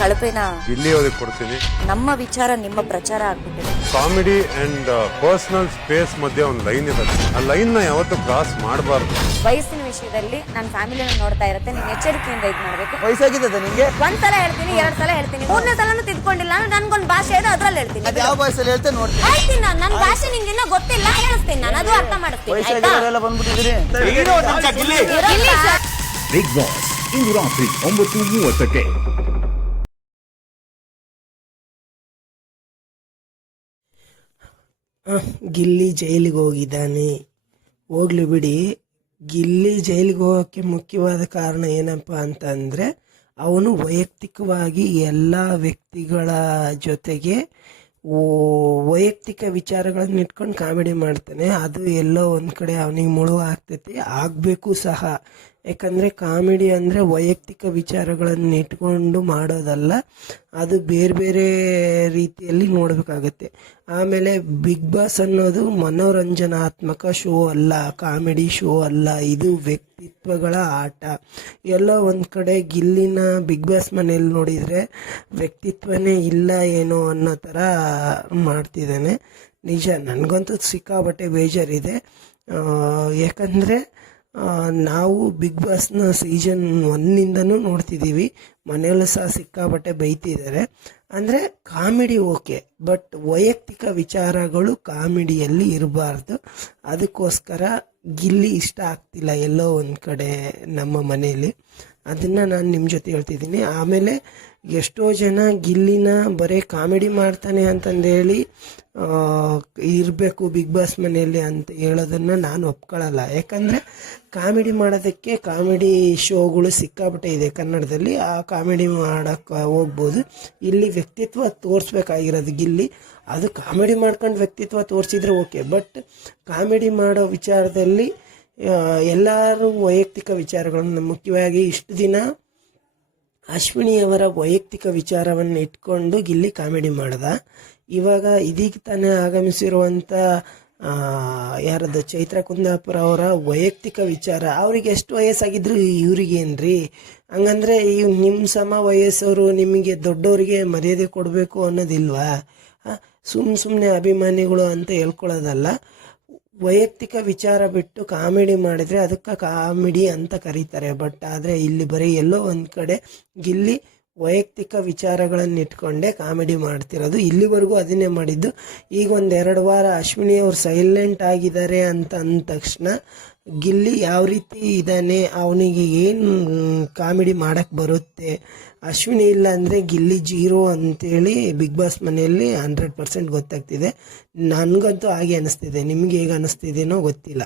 ಕಳಪೆನ ಇಲ್ಲಿ ಅವ್ರಿಗೆ ಕೊಡ್ತೀನಿ. ನಮ್ಮ ವಿಚಾರ ನಿಮ್ಮ ಪ್ರಚಾರ ಆಗ್ಬಿಟ್ಟಿದೆ. ಕಾಮಿಡಿ ಅಂಡ್ ಪರ್ಸನಲ್ ಸ್ಪೇಸ್ ಮಧ್ಯೆ ಒಂದು ಲೈನ್ ಇರುತ್ತೆ. ಆ ಲೈನ್ನ ಯಾವತ್ತೂ ಕ್ರಾಸ್ ಮಾಡಬಾರ್ದು. ವಯಸ್ಸಿನ ವಿಷಯದಲ್ಲಿ ನನ್ನ ಫ್ಯಾಮಿಲಿನ ನೋಡ್ತಾ ಇರುತ್ತೆ ನೀನು ಎಚ್ಚರಿಕೆಯಿಂದ ಇದು ಮಾಡ್ಬೇಕು. ವಯಸ್ಸಾಗಿದೆ ನಿಂಗೆ? ಒಂದ್ ಸಲ ಹೇಳ್ತೀನಿ ಎರಡ್ ಸಲ ಹೇಳ್ತೀನಿ ಮೂರನೇ ಸಲನು ತಿದ್ಕೊಂಡಿಲ್ಲ ಅಂದ್ರೆ ನನ್ಗೊಂದ್ ಭಾಷೆ ಇದೆ ಅದ್ರಲ್ಲಿ ಹೇಳ್ತೀನಿ. ಅದ್ ಯಾವ ವಯಸ್ಸಲ್ಲಿ ಹೇಳ್ತೆ ನೋಡ್ತೀನಿ. ಹೇಳ್ತೀನಿ ನಾನು ನನ್ನ ಭಾಷೆ ನಿಂಗೆ ಇನ್ನೂ ಗೊತ್ತಿಲ್ಲ ಹೇಳಿಸ್ತೀನಿ ನಾನು ಅದು ಅರ್ಥ ಮಾಡಿಸ್ತೀನಿ ಆಯ್ತಾ? ವಯಸ್ಸಾಗಿರೋರೆಲ್ಲ ಬಂದ್ಬಿಟ್ಟಿದ್ದೀರಿ. ಬಿಗ್ ಬಾಸ್ ಇಂದು ರಾತ್ರಿ ಒಂಬತ್ತು ಮೂವತ್ತಕ್ಕೆ. ಗಿಲ್ಲಿ ಜೈಲಿಗೆ ಹೋಗಿದ್ದಾನೆ. ಹೋಗ್ಲಿ ಬಿಡಿ. ಗಿಲ್ಲಿ ಜೈಲಿಗೆ ಹೋಗೋಕ್ಕೆ ಮುಖ್ಯವಾದ ಕಾರಣ ಏನಪ್ಪ ಅಂತಂದರೆ, ಅವನು ವೈಯಕ್ತಿಕವಾಗಿ ಎಲ್ಲ ವ್ಯಕ್ತಿಗಳ ಜೊತೆಗೆ ವೈಯಕ್ತಿಕ ವಿಚಾರಗಳನ್ನ ಇಟ್ಕೊಂಡು ಕಾಮಿಡಿ ಮಾಡ್ತಾನೆ. ಅದು ಎಲ್ಲೋ ಒಂದು ಕಡೆ ಅವನಿಗೆ ಮುಳುವು ಆಗ್ತೈತಿ ಆಗಬೇಕು ಸಹ. ಯಾಕಂದರೆ ಕಾಮಿಡಿ ಅಂದರೆ ವೈಯಕ್ತಿಕ ವಿಚಾರಗಳನ್ನು ಇಟ್ಕೊಂಡು ಮಾಡೋದಲ್ಲ, ಅದು ಬೇರೆ ಬೇರೆ ರೀತಿಯಲ್ಲಿ ನೋಡಬೇಕಾಗತ್ತೆ. ಆಮೇಲೆ ಬಿಗ್ ಬಾಸ್ ಅನ್ನೋದು ಮನೋರಂಜನಾತ್ಮಕ ಶೋ ಅಲ್ಲ, ಕಾಮಿಡಿ ಶೋ ಅಲ್ಲ, ಇದು ವ್ಯಕ್ತಿತ್ವಗಳ ಆಟ. ಎಲ್ಲ ಒಂದು ಕಡೆ ಗಿಲ್ಲಿನ ಬಿಗ್ ಬಾಸ್ ಮನೇಲಿ ನೋಡಿದರೆ ವ್ಯಕ್ತಿತ್ವನೇ ಇಲ್ಲ ಏನೋ ಅನ್ನೋ ಥರ ಮಾಡ್ತಿದ್ದಾನೆ. ನಿಜ, ನನಗಂತೂ ಸಿಕ್ಕಾಬಟ್ಟೆ ಬೇಜಾರಿದೆ. ಯಾಕಂದರೆ ನಾವು ಬಿಗ್ ಬಾಸ್ನ ಸೀಸನ್ ಒನ್ನಿಂದನೂ ನೋಡ್ತಿದ್ದೀವಿ. ಮನೆಯಲ್ಲೂ ಸಹ ಸಿಕ್ಕಾಪಟ್ಟೆ ಬೈತಿದ್ದಾರೆ. ಅಂದರೆ ಕಾಮಿಡಿ ಓಕೆ ಬಟ್ ವೈಯಕ್ತಿಕ ವಿಚಾರಗಳು ಕಾಮಿಡಿಯಲ್ಲಿ ಇರಬಾರ್ದು. ಅದಕ್ಕೋಸ್ಕರ ಗಿಲ್ಲಿ ಇಷ್ಟ ಆಗ್ತಿಲ್ಲ ಎಲ್ಲೋ ಒಂದು ಕಡೆ ನಮ್ಮ ಮನೆಯಲ್ಲಿ. ಅದನ್ನು ನಾನು ನಿಮ್ಮ ಜೊತೆ ಹೇಳ್ತಿದ್ದೀನಿ. ಆಮೇಲೆ ಎಷ್ಟೋ ಜನ ಗಿಲ್ಲಿನ ಬರೀ ಕಾಮಿಡಿ ಮಾಡ್ತಾನೆ ಅಂತಂದೇಳಿ ಇರಬೇಕು ಬಿಗ್ ಬಾಸ್ ಮನೆಯಲ್ಲಿ ಅಂತ ಹೇಳೋದನ್ನು ನಾನು ಒಪ್ಕೊಳ್ಳಲ್ಲ ಯಾಕಂದರೆ ಕಾಮಿಡಿ ಮಾಡೋದಕ್ಕೆ ಕಾಮಿಡಿ ಶೋಗಳು ಸಿಕ್ಕಾಪಟ್ಟೆ ಇದೆ ಕನ್ನಡದಲ್ಲಿ. ಆ ಕಾಮಿಡಿ ಮಾಡೋಕ್ಕೆ ಹೋಗ್ಬೋದು. ಇಲ್ಲಿ ವ್ಯಕ್ತಿತ್ವ ತೋರಿಸ್ಬೇಕಾಗಿರೋದು ಗಿಲ್ಲಿ. ಅದು ಕಾಮಿಡಿ ಮಾಡ್ಕೊಂಡು ವ್ಯಕ್ತಿತ್ವ ತೋರಿಸಿದ್ರೆ ಓಕೆ. ಬಟ್ ಕಾಮಿಡಿ ಮಾಡೋ ವಿಚಾರದಲ್ಲಿ ಎಲ್ಲರೂ ವೈಯಕ್ತಿಕ ವಿಚಾರಗಳನ್ನು ಮುಖ್ಯವಾಗಿ ಇಷ್ಟು ದಿನ ಅಶ್ವಿನಿಯವರ ವೈಯಕ್ತಿಕ ವಿಚಾರವನ್ನು ಇಟ್ಕೊಂಡು ಗಿಲ್ಲಿ ಕಾಮಿಡಿ ಮಾಡ್ದ. ಇವಾಗ ಇದೀಗ ತಾನೇ ಆಗಮಿಸಿರುವಂಥ ಯಾರದ ಯಾರದು ಚೈತ್ರ ಕುಂದಾಪುರ ಅವರ ವೈಯಕ್ತಿಕ ವಿಚಾರ. ಅವ್ರಿಗೆ ಎಷ್ಟು ವಯಸ್ಸಾಗಿದ್ರು ಇವ್ರಿಗೇನ್ರಿ ಹಂಗಂದ್ರೆ ಇವ್ ನಿಮ್ಮ ಸಮ ವಯಸ್ಸವರು ನಿಮಗೆ ದೊಡ್ಡವರಿಗೆ ಮರ್ಯಾದೆ ಕೊಡಬೇಕು ಅನ್ನೋದಿಲ್ವಾ? ಸುಮ್ಮ ಸುಮ್ಮನೆ ಅಭಿಮಾನಿಗಳು ಅಂತ ಹೇಳ್ಕೊಳ್ಳೋದಲ್ಲ. ವೈಯಕ್ತಿಕ ವಿಚಾರ ಬಿಟ್ಟು ಕಾಮಿಡಿ ಮಾಡಿದರೆ ಅದಕ್ಕೆ ಕಾಮಿಡಿ ಅಂತ ಕರೀತಾರೆ. ಬಟ್ ಆದರೆ ಇಲ್ಲಿ ಬರೀ ಎಲ್ಲೋ ಒಂದು ಕಡೆ ಗಿಲ್ಲಿ ವೈಯಕ್ತಿಕ ವಿಚಾರಗಳನ್ನು ಇಟ್ಕೊಂಡೇ ಕಾಮಿಡಿ ಮಾಡ್ತಿರೋದು. ಇಲ್ಲಿವರೆಗೂ ಅದನ್ನೇ ಮಾಡಿದ್ದು. ಈಗ ಒಂದು ಎರಡು ವಾರ ಅಶ್ವಿನಿ ಅವರು ಸೈಲೆಂಟ್ ಆಗಿದ್ದಾರೆ ಅಂತ ಅಂದ ತಕ್ಷಣ ಗಿಲ್ಲಿ ಯಾವ ರೀತಿ ಇದ್ದಾನೆ, ಅವನಿಗೆ ಏನು ಕಾಮಿಡಿ ಮಾಡಕ್ಕೆ ಬರುತ್ತೆ, ಅಶ್ವಿನಿ ಇಲ್ಲ ಅಂದರೆ ಗಿಲ್ಲಿ ಜೀರೋ ಅಂತೇಳಿ ಬಿಗ್ ಬಾಸ್ ಮನೆಯಲ್ಲಿ ಹಂಡ್ರೆಡ್ ಪರ್ಸೆಂಟ್ ಗೊತ್ತಾಗ್ತಿದೆ. ನನಗಂತೂ ಹಾಗೆ ಅನಿಸ್ತಿದೆ. ನಿಮ್ಗೆ ಹೇಗೆ ಅನಿಸ್ತಿದೆಯೋ ಗೊತ್ತಿಲ್ಲ.